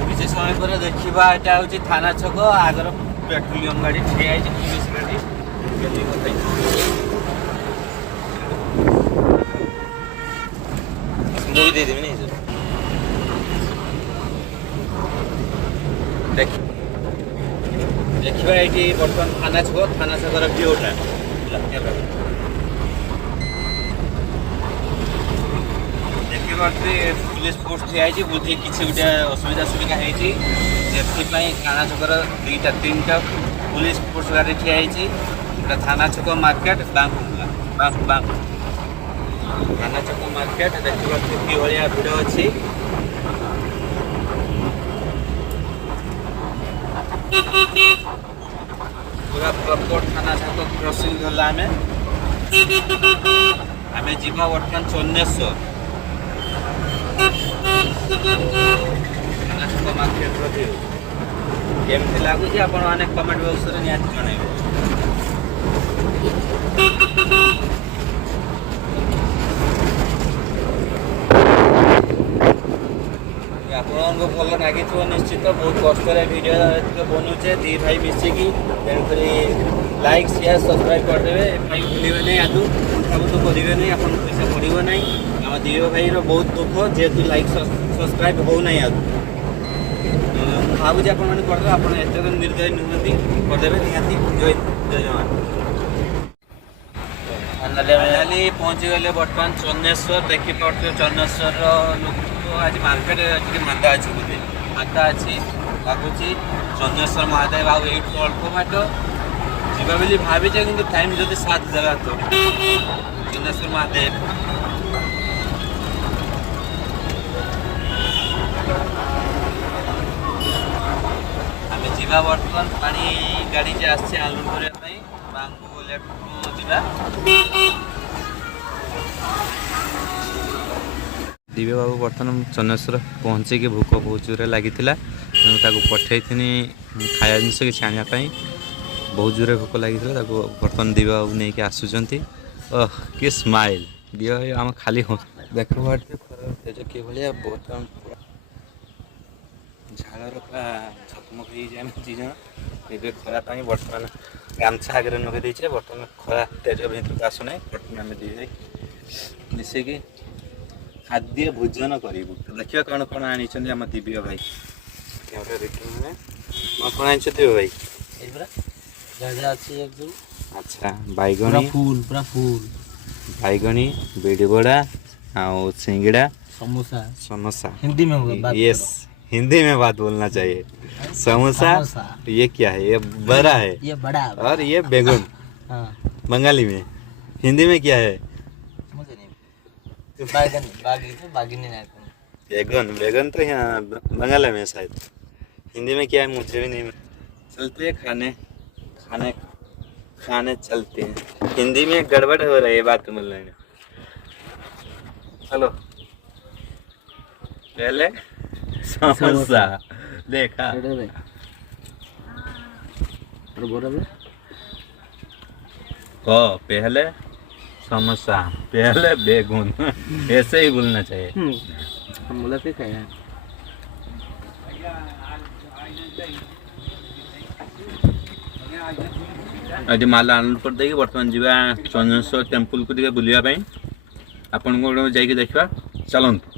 किसी समय पर देखा यहाँ हूँ थाना छक आगर पेट्रोलियम गाड़ी ठिया पुलिस गाड़ी मुझे देदेवी नहीं देखा ये बर्तमान थाना छकर भ्यूटा देखिए पुलिस पोस्ट ठिया बुद्धि किसी गोटे असुविधा सुविधा होती थाना छकर दुईटा तीन टा पुलिस पोस्ट गाड़ी ठिया थाना छक मार्केट बांकुला थाना छक मार्केट देखिए कि भाया भिड़ अच्छी पूरा प्रॉपर थाना छक क्रॉसिंग गला आम जीवा बर्तमान चन्नेश्वर थाना छक मार्केट रही केमती लगुच आप कमेंट बॉक्स में निहाती जनइबे आपको भल लगी निश्चित बहुत कष्ट वीडियो बनूचे दी भाई मिसिकी तेणुक लाइक शेयर सब्सक्राइब करदे भाई भूलें नहीं आदू कुंठाबुत करेंगे नहीं आप पैसा पड़ो ना आम दी भाई बहुत दुख जेहेतु लाइक सब्सक्राइब हो ना आदू भावुँ आपने करदे आप निर्दय नुहति करदे निहाती जय जवान फाइनाली पहुँची गले बर्तमान चन्नेश्वर देखिपे चन्नेश्वर लोक आज मार्केट टे मांदा अच्छी बोधे मांदा अच्छी लगुच चन्नेश्वर महादेव बाबू ये अल्प बाट जीवा बोली भावीचे कि टाइम जब साथ देगा तो चन्नेश्वर महादेव आम जीवा बर्तमान पानी गाड़ी जे आलोड करने बांकु लेफ्ट जीवा दिव्य बाबू बर्तमान चन्नेश्वर पहुँचे भूक बहुत जोर लगी पठे खाया जिनस कि आने बहुत जोर भूक लगी बर्तमान दिव्य बाबू नहीं कि आसुँच कि स्माइल दिव्य भाई आम खाली देख तेज कि भाया बर्तमान झाड़ पूरा छकमक हो ये खरापाई बर्तमान गामछा आगे नगे देचे बर्तमान खरा तेज भीतर आसुना बर्तमान आम दी मिसेक खाद्य भोजन करूँ देखिए कौन कौन आनी आम दिव्य भाई कौन आनी दिव्य भाई अच्छा बैगणी फूल पूरा फूल बैगणी बेड़ी बड़ा और सिंगड़ा समोसा समोसा हिंदी में होगा यस हिंदी में बात बोलना चाहिए समोसा ये क्या है ये बड़ा है ये बड़ा और ये बैगन हाँ बंगाली में हिंदी में क्या है बागिनी बैगन बैगन तो यहाँ बंगाल में शायद हिंदी में क्या है मुझे भी नहीं चलते हैं खाने खाने खाने चलते हैं हिंदी में गड़बड़ हो रही है बात बोल रहे हैं चलो पहले समोसा देखा पहले समोसा पहले बैगन ऐसे ही बोलना चाहिए हम बोला थे खाया आज माला आनंद कर देगी बर्तमान जीवा चन्नेश्वर टेम्पल को बुलाया आपन को जाइए देखा चलते